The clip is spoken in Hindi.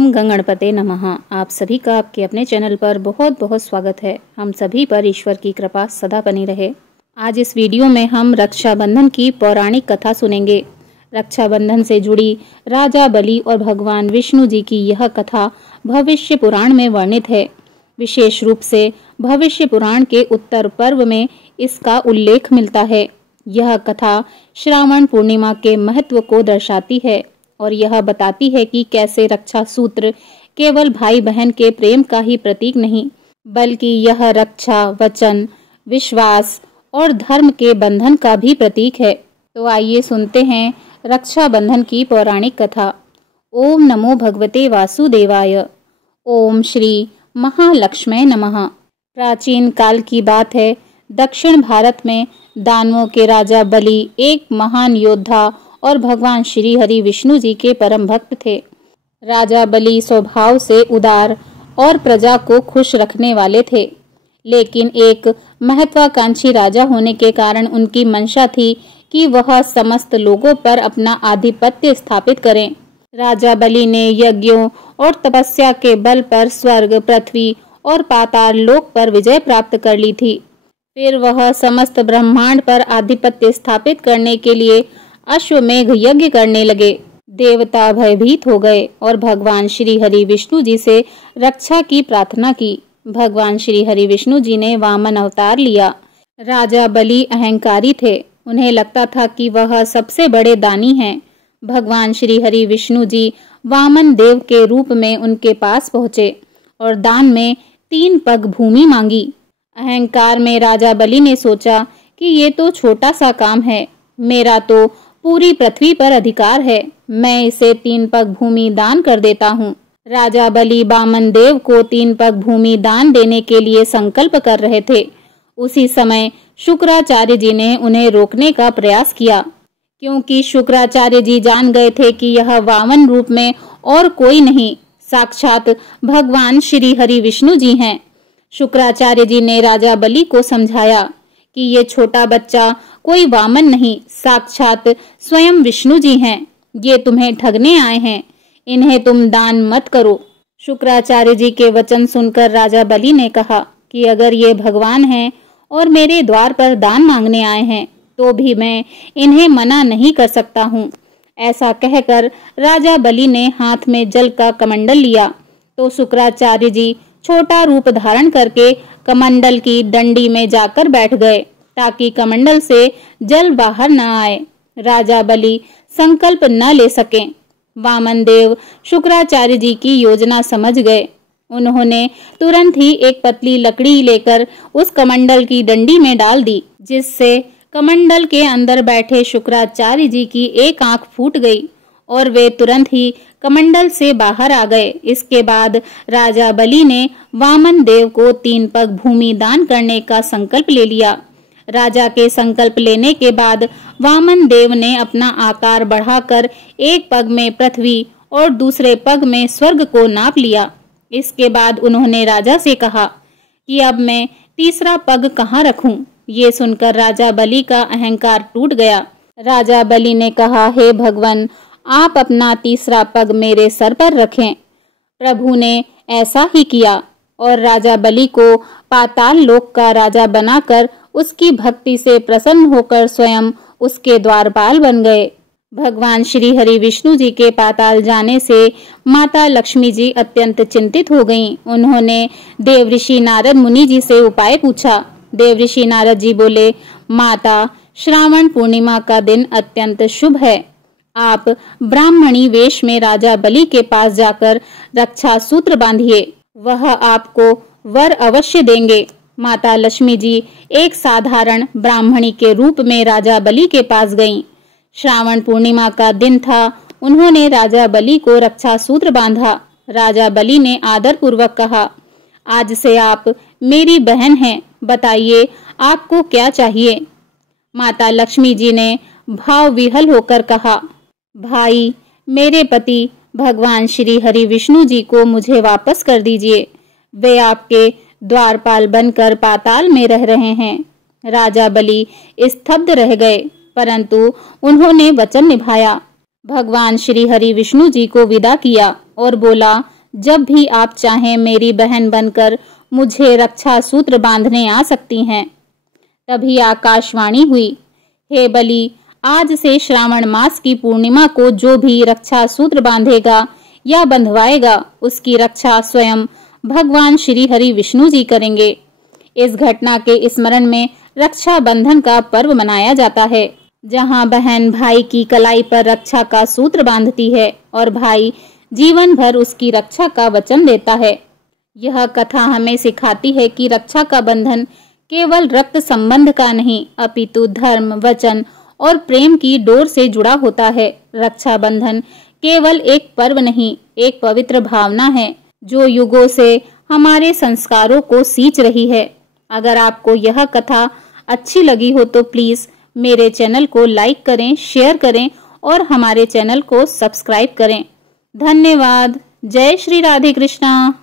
ओम गंगणपते नमः। आप सभी का आपके अपने चैनल पर बहुत बहुत स्वागत है। हम सभी पर ईश्वर की कृपा सदा बनी रहे। आज इस वीडियो में हम रक्षाबंधन की पौराणिक कथा सुनेंगे। रक्षाबंधन से जुड़ी राजा बलि और भगवान विष्णु जी की यह कथा भविष्य पुराण में वर्णित है। विशेष रूप से भविष्य पुराण के उत्तर पर्व में इसका उल्लेख मिलता है। यह कथा श्रावण पूर्णिमा के महत्व को दर्शाती है और यह बताती है कि कैसे रक्षा सूत्र केवल भाई बहन के प्रेम का ही प्रतीक नहीं, बल्कि यह रक्षा, वचन, विश्वास और धर्म के बंधन का भी प्रतीक है। तो आइए सुनते हैं रक्षाबंधन की पौराणिक कथा। ओम नमो भगवते वासुदेवाय। ओम श्री महालक्ष्मी नमः। प्राचीन काल की बात है। दक्षिण भारत में दानवों के राजा बलि एक महान योद्धा और भगवान श्री हरि विष्णु जी के परम भक्त थे। राजा बलि स्वभाव से उदार और प्रजा को खुश रखने वाले थे, लेकिन एक महत्वाकांक्षी राजा होने के कारण उनकी मंशा थी कि वह समस्त लोगों पर अपना आधिपत्य स्थापित करें। राजा बलि ने यज्ञों और तपस्या के बल पर स्वर्ग, पृथ्वी और पाताल लोक पर विजय प्राप्त कर ली थी। फिर वह समस्त ब्रह्मांड पर आधिपत्य स्थापित करने के लिए अश्वमेघ यज्ञ करने लगे। देवता भयभीत हो गए और भगवान श्री हरि विष्णु जी से रक्षा की प्रार्थना की। भगवान श्री हरि विष्णु जी ने वामन अवतार लिया। राजा बलि अहंकारी थे। उन्हें लगता था कि वह सबसे बड़े दानी हैं। भगवान श्री हरि विष्णु जी वामन देव के रूप में उनके पास पहुंचे और दान में 3 पग भूमि मांगी। अहंकार में राजा बलि ने सोचा कि ये तो छोटा सा काम है, मेरा तो पूरी पृथ्वी पर अधिकार है, मैं इसे 3 पग भूमि दान कर देता हूँ। राजा बलि वामन देव को 3 पग भूमि दान देने के लिए संकल्प कर रहे थे। उसी समय शुक्राचार्य जी ने उन्हें रोकने का प्रयास किया, क्योंकि शुक्राचार्य जी जान गए थे कि यह वामन रूप में और कोई नहीं, साक्षात भगवान श्री हरि विष्णु जी हैं। शुक्राचार्य जी ने राजा बलि को समझाया कि ये छोटा बच्चा कोई वामन नहीं, साक्षात स्वयं विष्णु जी हैं। ये तुम्हें ठगने आए हैं, इन्हें तुम दान मत करो। शुक्राचार्य जी के वचन सुनकर राजा बलि ने कहा कि अगर ये भगवान हैं और मेरे द्वार पर दान मांगने आए हैं तो भी मैं इन्हें मना नहीं कर सकता हूँ। ऐसा कहकर राजा बलि ने हाथ में जल का कमंडल लिया तो शुक्राचार्य जी छोटा रूप धारण करके कमंडल की डंडी में जाकर बैठ गए ताकि कमंडल से जल बाहर न आए, राजा बलि संकल्प न ले सकें। वामन देव शुक्राचार्य जी की योजना समझ गए। उन्होंने तुरंत ही एक पतली लकड़ी लेकर उस कमंडल की डंडी में डाल दी, जिससे कमंडल के अंदर बैठे शुक्राचार्य जी की एक आंख फूट गई और वे तुरंत ही कमंडल से बाहर आ गए। इसके बाद राजा बलि ने वामन देव को 3 पग भूमि दान करने का संकल्प ले लिया। राजा के संकल्प लेने के बाद वामन देव ने अपना आकार बढ़ाकर एक पग में पृथ्वी और दूसरे पग में स्वर्ग को नाप लिया। इसके बाद उन्होंने राजा से कहा कि अब मैं तीसरा पग कहाँ रखूं? ये सुनकर राजा बलि का अहंकार टूट गया। राजा बलि ने कहा, हे भगवान, आप अपना तीसरा पग मेरे सर पर रखें। प्रभु ने ऐसा ही किया और राजा बलि को पाताल लोक का राजा बनाकर उसकी भक्ति से प्रसन्न होकर स्वयं उसके द्वारपाल बन गए। भगवान श्री हरि विष्णु जी के पाताल जाने से माता लक्ष्मी जी अत्यंत चिंतित हो गईं। उन्होंने देवऋषि नारद मुनि जी से उपाय पूछा। देवऋषि नारद जी बोले, माता, श्रावण पूर्णिमा का दिन अत्यंत शुभ है। आप ब्राह्मणी वेश में राजा बलि के पास जाकर रक्षा सूत्र बांधिए, वह आपको वर अवश्य देंगे। माता लक्ष्मी जी एक साधारण ब्राह्मणी के रूप में राजा बलि के पास गईं। श्रावण पूर्णिमा का दिन था। उन्होंने राजा बलि को रक्षा सूत्र बांधा। राजा बलि ने आदर पूर्वक कहा, आज से आप मेरी बहन हैं, बताइए आपको क्या चाहिए? माता लक्ष्मी जी ने भाव विहल होकर कहा, भाई, मेरे पति भगवान श्री हरि विष्णु जी को मुझे वापस कर दीजिए। वे आपके द्वारपाल बनकर पाताल में रह रहे हैं। राजा बलि स्तब्ध रह गए, परंतु उन्होंने वचन निभाया। भगवान श्री हरि विष्णु जी को विदा किया और बोला, जब भी आप चाहें मेरी बहन बनकर मुझे रक्षा सूत्र बांधने आ सकती हैं। तभी आकाशवाणी हुई, हे बलि, आज से श्रावण मास की पूर्णिमा को जो भी रक्षा सूत्र बांधेगा या बंधवाएगा उसकी रक्षा स्वयं भगवान श्री हरि विष्णु जी करेंगे। इस घटना के स्मरण में रक्षा बंधन का पर्व मनाया जाता है, जहां बहन भाई की कलाई पर रक्षा का सूत्र बांधती है और भाई जीवन भर उसकी रक्षा का वचन देता है। यह कथा हमें सिखाती है कि रक्षा का बंधन केवल रक्त संबंध का नहीं, अपितु धर्म, वचन और प्रेम की डोर से जुड़ा होता है। रक्षा बंधन केवल एक पर्व नहीं, एक पवित्र भावना है जो युगों से हमारे संस्कारों को सींच रही है। अगर आपको यह कथा अच्छी लगी हो तो प्लीज मेरे चैनल को लाइक करें, शेयर करें और हमारे चैनल को सब्सक्राइब करें। धन्यवाद। जय श्री राधे कृष्णा।